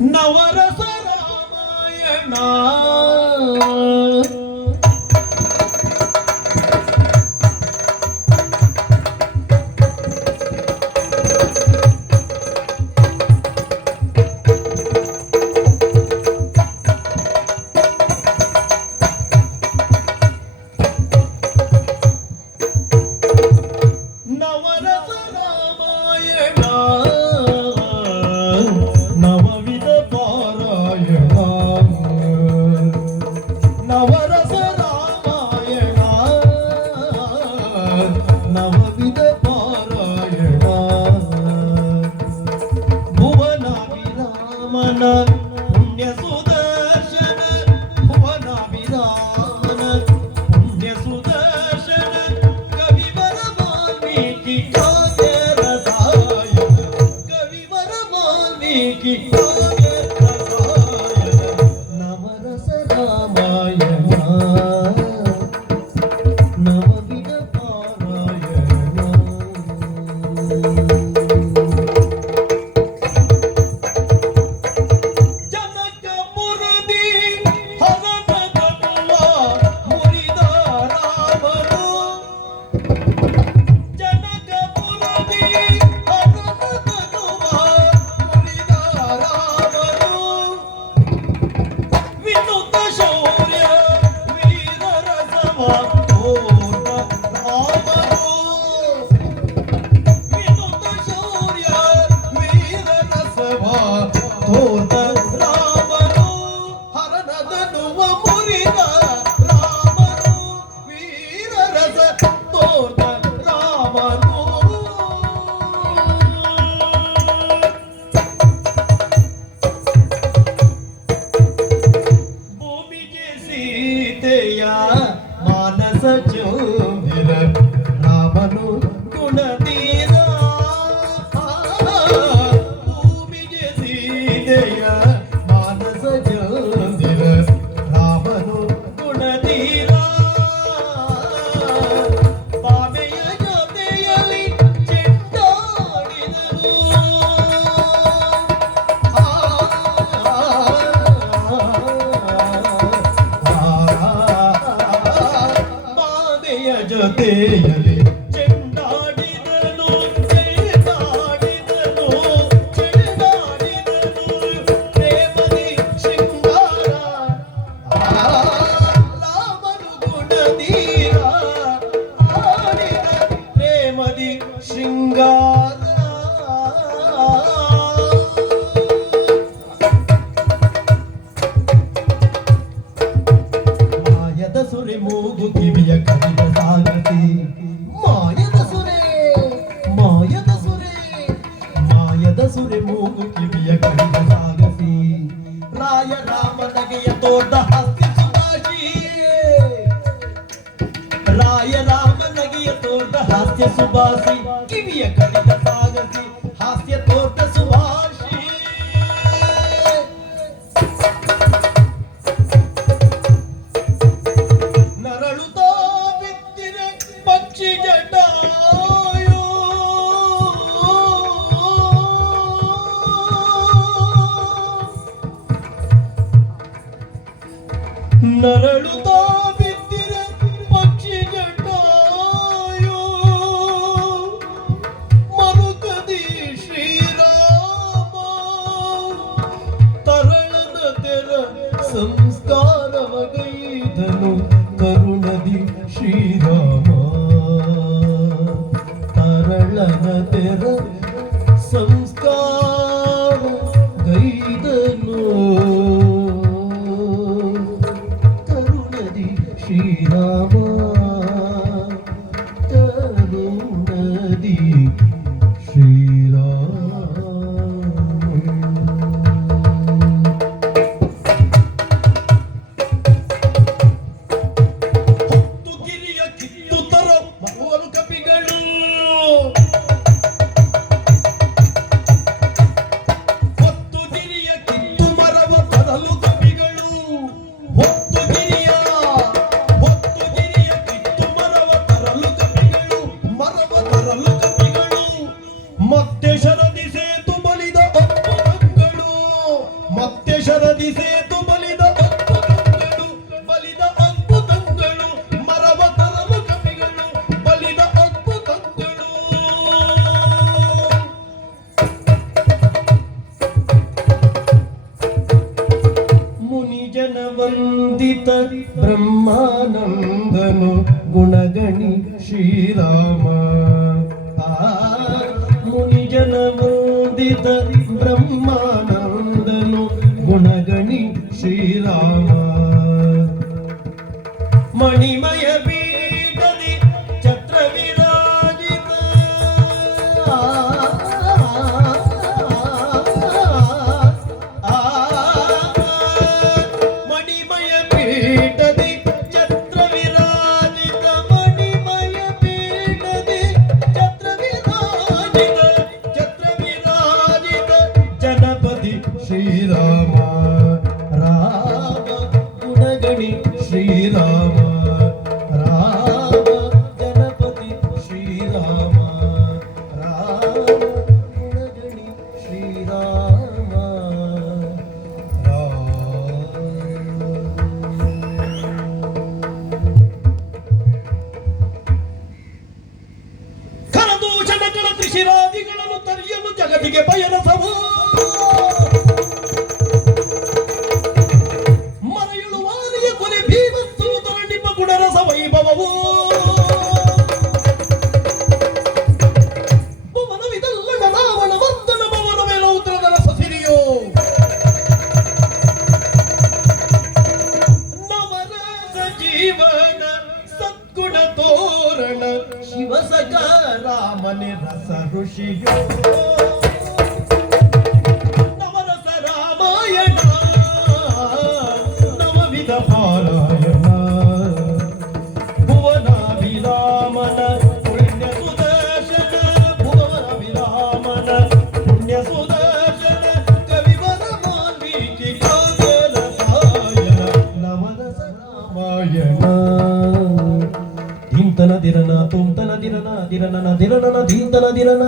ನವರಸ ರಾಮಾಯಣ ಪುಣ್ಯ ಸುದರ್ಶನ ಭುವನಾಭಿರಾಮನ ಪುಣ್ಯ ಸುದರ್ಶನ ಕವಿವರ ವಾಲ್ಮೀಕಿ ಕಾವ್ಯ ರಸಾಯನ ಕವಿವರ ವಾಲ್ಮೀಕಿ ಕಾವ್ಯ ರಸಾಯನ ನವರಸ ರಾಮಾಯಣ ನವವಿಧ ಪಾರಾಯಣ ಮಾನಸ ಚೋದಿರ ರಾಮನು ಗುಣತೀರ ಭೂಮಿಗೆ ಸೀತೆಯ ಮಾನಸ ಚೋದಿರ ರಾಮನು ಗುಣತೀರ ಬಾಮೆಯ ಜೊತೆಯಲ್ಲಿ ಚೆಂಡಾಡಿದರು ಜೊತೆಯಲ್ಲಿ ಚೆಂಡಾಡಿದನು ಚೆಂಡಾಡಿದನು ಚೆಂಡಾಡಿದನು ಪ್ರೇಮದಿ ಶೃಂಗಾರ ರಾಮನು ಗುಣತೀರ ಆಡಿದ ಪ್ರೇಮದಿ ಶೃಂಗಾರ ಮಾಯದ ಸುರಿ ಮೂಗು ಕಿವಿಯ ಕವಿದ ಸಾಗತಿ ಮಾಯದ ಸುರೆ ಮಾಯದ ಸುರೆ ಮಾಯದ ಸುರೆ ಮೂಗು ಕಿವಿಯ ಕವಿದ ಸಾಗತಿ ರಾಯ ರಾಮ ನಗೆಯ ತೋಟ ಹಾಸ್ಯ ಸುಭಾಷಿ ರಾಯ ರಾಮ ನಗೆಯ ತೋಟ ಹಾಸ್ಯ ಸುಭಾಷಿ ಕಿವಿಯ ಕವಿದ ಸಾಗತಿ ಹಾಸ್ಯ ತೋಟ ಸುಭಾಷಿ ನರಳುತ್ತಾ ಬಿದ್ದಿರ ಪಕ್ಷಿ ಜಟಾಯು ಮರುಕದಿ ಶ್ರೀರಾಮ ತರಳದ ತೆರ ಸಂಸ್ಕಾರವಗೈದನು ಕರುಣದಿ ಶ್ರೀರಾಮ ತರಳದ ತೆರ ಸಂಸ್ಕಾರ ಗೈದನು ಶ್ರೀರಾಮ ಕರುಣದಿ ಶ್ರೀರಾಮ ವಂದಿತ ಬ್ರಹ್ಮಾನಂದನು ಗುಣಗಣಿ ಶ್ರೀರಾಮ. ಮುನಿಜನ ವಂದಿತ ಬ್ರಹ್ಮಾನಂದನು ಗುಣಗಣಿ ಶ್ರೀರಾಮ. ಮಣಿಮಯ ಪೀಠದಿ ಛತ್ರ ವಿರಾಜಿತ ಮಣಿಮಯ ಪೀಠದಿ ಛತ್ರ ವಿರಾಜಿತ ಮಣಿಮಯ ಪೀಠದಿ ಛತ್ರ ವಿರಾಜಿತ ಜನಪದಿ ಶ್ರೀರಾಮ. ರಾಮ ಗುಣಗಣಿ ಶ್ರೀರಾಮ. ರಾಮ ಜನಪತಿ ಶ್ರೀರಾಮ. ರಾಮ ಗುಣಗಣಿ ಶ್ರೀರಾಮ. ಕರದೂಷಣಗಳ ತ್ರಿಶಿರಾದಿಗಳನ್ನು ತರಿಯಲು ಜಗತ್ತಿಗೆ ಬಯಲಸವು. ಮರೆಯುಳುವಾರಿಯ ಕೊನೆ ಭೀಮಸ್ಸು ತರಣಿಪ ಗುಣರಸ ವೈಭವವು. ಭುವನವಿದಲ್ಲಣ ರಾವಣ ವಂದನ ಭವನ ಮೇಲೌತ್ರದ ರಸ ಸಿರಿಯೋ. ನವರಸ ಜೀವನ ಸದ್ಗುಣ ತೋರಣ ಶಿವಸಗ ರಾಮನೆ ರಸ ಋಷಿಯೋ. ನವರಸ ರಾಮಾಯಣ ನವವಿಧ ಪಾರಾಯಣ. ಭುವನ ವಿರಾಮನ ಪುಣ್ಯ ಸುದರ್ಶನ. ಭುವನ ವಿರಾಮನ ಪುಣ್ಯ ಸುದರ್ಶನ. ಕವಿವರ ಮಾಲ್ವಿಕೆ ಕಾವ್ಯ ರಸಾಯನ ನವರಸ ರಾಮಾಯಣ. ಧಿಂತನ ದಿರನ ತುಂತನ ದಿರನ ದಿರನನ ದಿರನನ ಧಿಂತನ ದಿರನ.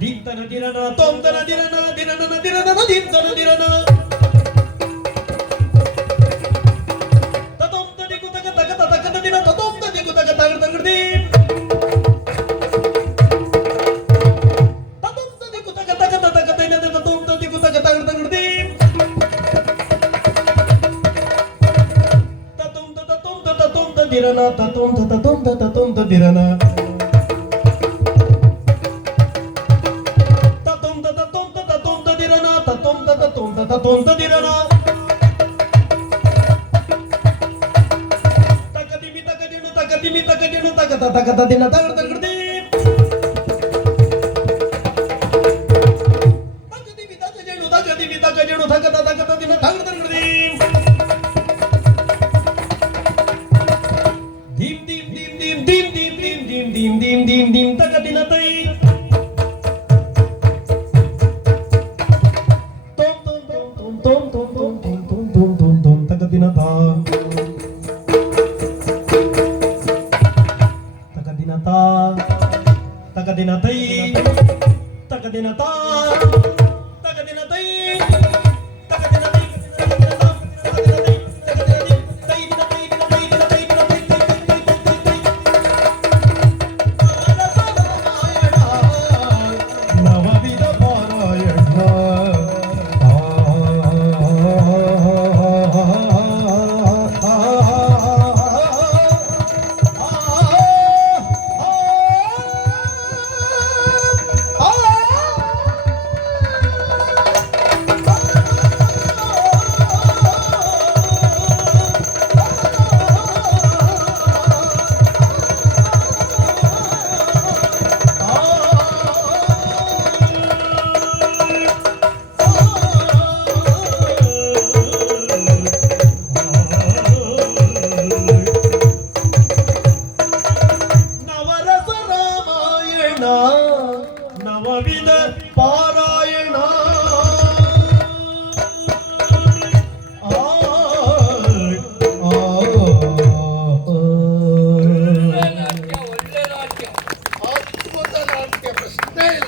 ಧಿಂತನ ದಿರನ ತೊಂತನ ದಿರನ ದಿರನನ ದಿರನನ ಧಿಂತನ ದಿರನ. ತತೊಂತ ದಿಗುತಗ ತಗತ ತಗತ ದಿನ ತತೊಂತ ದಿಗುತಗ ತಗತ ತಗಡಿ. ತತೊಂತ ದಿಗುತಗ ತಗತ ತಗತ ದಿನ ತತೊಂತ ದಿಗುತಗ ತಗತ ತಗಡಿ. ತತೊಂತ ತತೊಂತ ತತೊಂತ ದಿರನ ತತೊಂತ ತತೊಂತ ತತೊಂತ ದಿರನ. ತತೊಂತ ದಿರನ. ತಕದಿಮಿ ತಕದಿಣು ತಕದಿಮಿ ತಕದಿಣು ತಕತ ತಕತ ದಿನ ತಗಡ ತಗಡಿ. ತಕದಿಮಿ ತಕದಿಣು ತಕದಿಮಿ ತಕದಿಣು ತಕತ ತಕತ ದಿನ ತಗಡ ತಗಡಿ. ಧೀಮ್ ಧೀಮ್ ಧೀಮ್ ಧೀಮ್ ಧೀಮ್ ಧೀಮ್ ಧೀಮ್ ಧೀಮ್ ಧೀಮ್ ಧೀಮ್ ಧೀಮ್ ಧೀಮ್ ತಕದಿನ ತೈ. ತಕದಿನ ತಾ ತಕದಿನ ತಾ ತಕದಿನ ತೈ. ತಕದಿನ ತಾ ತಕದಿನ ತೈ. ತಕದಿನ ತೈ ತಕದಿನ ತಾ ತಕದಿನ ತೈ ತಕದಿನ ತೈ ದಿನ ತೈ ದಿನ ತೈ ದಿನ ತೈ ದಿನ ತೈ ತೈ ತೈ ತೈ ತೈ. ನವವಿಧ ಪಾರಾಯಣ. ನವವಿಧ ಪಾರಾಯಣ. ಒಳ್ಳೆ ನಾಟ್ಯ, ಅದ್ಭುತ ನಾಟ್ಯ, ಪ್ರಶ್ನೆ ಇಲ್ಲ.